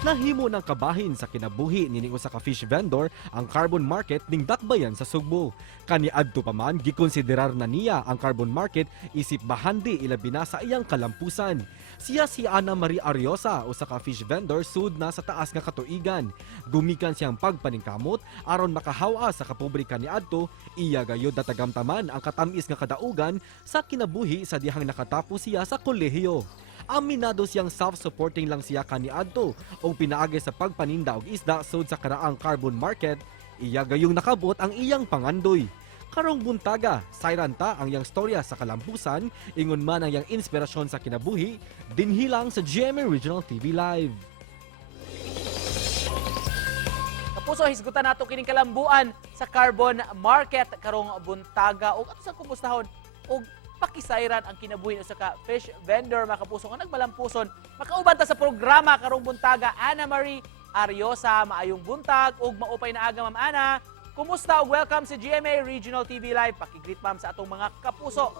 Nahimo ng kabahin sa kinabuhi nining usa ka fish vendor ang carbon market ning dakbayan sa Sugbo. Kaniadto pa man gikonsiderar na niya ang carbon market isip bahandi ilabi na sa iyang kalampusan. Siya si Ana Marie Ariosa, usa ka fish vendor sud na sa taas nga katuigan. Gumikan siyang pagpaningkamot aron makahawa sa kapobrika niadto, iya gayud natagamtaman ang katamis nga kadaugan sa kinabuhi sa dihang nakatapos siya sa kolehiyo. Aminado siyang self-supporting lang siya kaniadto o pinaagi sa pagpaninda og isda sud sa karaang carbon market, iya gayong nakabot ang iyang pangandoy. Karong buntaga, sayranta ang iyang storya sa kalampusan, ingon man ang iyang inspirasyon sa kinabuhi, dinhilang sa GMA Regional TV Live. Kapuso, hisgutan nato kining kalambuan sa carbon market karong buntaga ug ato sa kumustahon ug pakisayran ang kinabuhi sa ka fish vendor mga kapuso nga nagmalampuson. Makauban ta sa programa karong buntaga Ana Marie Ariosa, maayong buntag ug maupay na aga Ma'am Ana. Kumusta ug welcome sa GMA Regional TV Live. Pakigreet ma'am sa atong mga kapuso.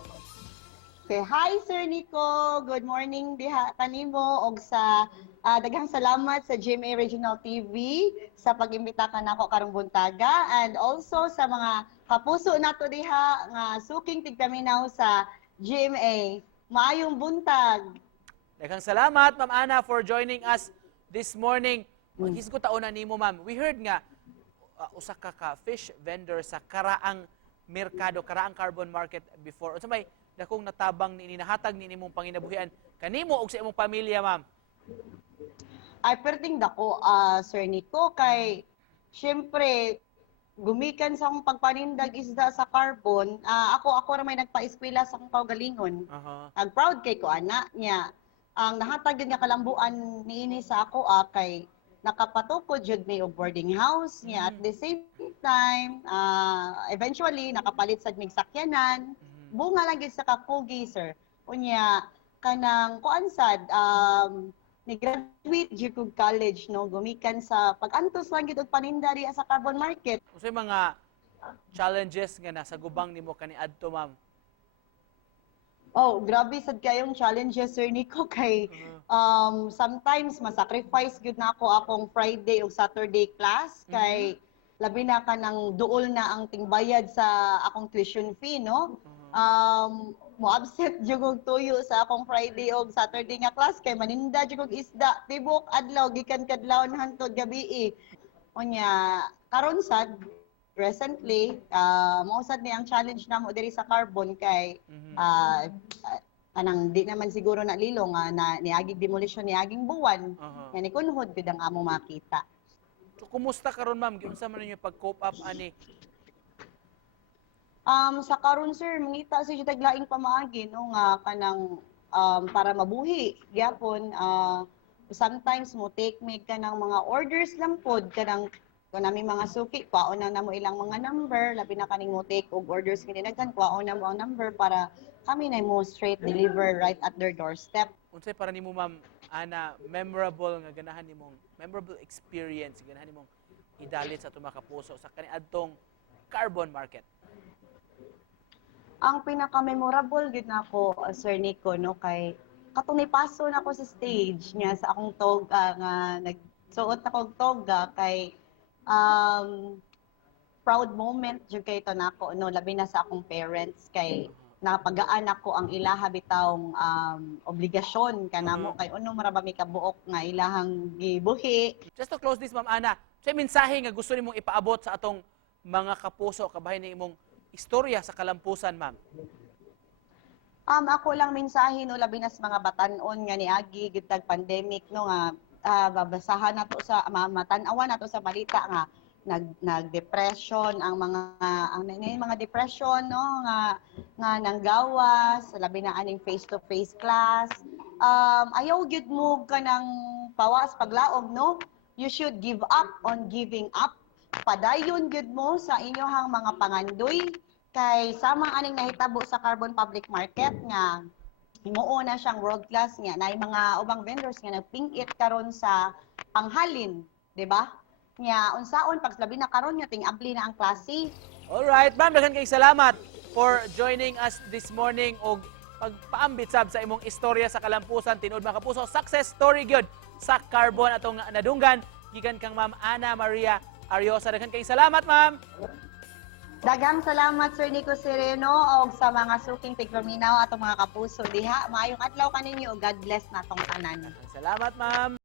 Okay, hi Sir Nico. Good morning diha kanimo og sa daghang salamat sa GMA Regional TV sa pag-imbita ka nako karong buntaga and also sa mga kapuso nato diha nga suking tigpaminaw sa GMA. Maayong buntag. Daghang salamat Ma'am Ana for joining us this morning. Maghisgot taon na nimo ma'am. We heard nga usa ka fish vendor sa karaang merkado, karaang carbon market before. Unsa may dakong natabang ni nahatag ni nimong panginabuhian kanimo ug sa imong pamilya ma'am? Ay perting dako Sir Nico kay syempre gumikan sa akong pagpanindag isda sa carbon. Ako ra may nagpa-eskwela sa akong kaugalingon. Proud kay ko ana niya. Ang nahatag gyud nga kalambuan niini sa ako kay nakapatukod jud mi og boarding house niya at the same time eventually nakapalit sad mig sakyanan. Bunga lang gyud sa kapugi sir. Unya kanang kuan sad ni graduate jud kog college no gumikan sa pag-antos lang gyud og paninda diha sa carbon market. Unsay mga challenges nga nasa gubang nimo kaniadto ma'am? Oh, grabe sad kayong challenges Sir Nico kay sometimes masacrifice gyud na ako akong Friday ug Saturday class kay labi na ka nang duol na ang tingbayad sa akong tuition fee no. Mo-absent jud og tuyo sa akong Friday ug Saturday nga class kay maninda jud og isda tibok adlaw gikan kadlawon hangtod gabi. Unya karon sad recently mao sad ni ang challenge namo diri sa carbon kay anang di naman siguro na lilo nga na niaging demolition niaging buwan nga ni kunhod gud ang amo makita. So, kumusta karon ma'am? Unsa man ninyo pag-cope up ani? Sa karon sir, mangita sa taglaing pamaagi no nga kanang para mabuhi gyapon sometimes mo take me kanang mga orders lang pod kanang kanami mga suki kwaon na namo ilang mga number labi na kaning mo take og orders kini daghan kwaon na mo ang number para kami na mo straight deliver right at their doorstep. Unsay para nimo ma'am Ana memorable nga ganahan nimong memorable experience ganahan nimong idalit sa atong mga kapuso sa kaniadtong carbon market? Ang pinaka-memorable gid nako Sir Nico no kay katong paso na ako sa stage niya sa akong toga nga nagsuot ako og toga kay proud moment jud kay to nako no labi na sa akong parents kay napagaan ako ang ilaha bitawng obligasyon kanamo kay uno mara ba mi kabuok nga ilahang gibuhi. Just to close this ma'am Ana, say mensahe nga gusto nimong ipaabot sa atong mga kapuso kabahin ni imong istorya sa kalampusan ma'am. Ako lang mensahe no labi na sa mga batan-on nga niagi gitag pandemic no nga babasahan nato sa matan-awan nato sa balita nga nag-depression ang mga depression no nga nanggawas labi na aning face-to-face class. Ayaw gyud mo kanang pawas paglaom no. You should give up on giving up. Padayon gyud mo sa inyohang mga pangandoy kay samang aning nahitabo sa carbon public market nga himuon na siyang world class nga na mga ubang vendors nga nagpingit karon sa panghalin, di ba? Nya unsaon paglabi na karon nga ting-abli na ang klase. All right, ma'am, daghan kay salamat for joining us this morning og pagpaambit sab sa imong istorya sa kalampusan tinud mga kapuso. Success story gyud sa carbon atong nadunggan gikan kang Ma'am Ana Maria Ariosa. Daghan kay salamat, Ma'am. Daghang salamat Sir Nico Sereno og sa mga suking tigpaminaw atong mga kapuso diha. Maayong adlaw kaninyo ug God bless natong tanan. Salamat, Ma'am.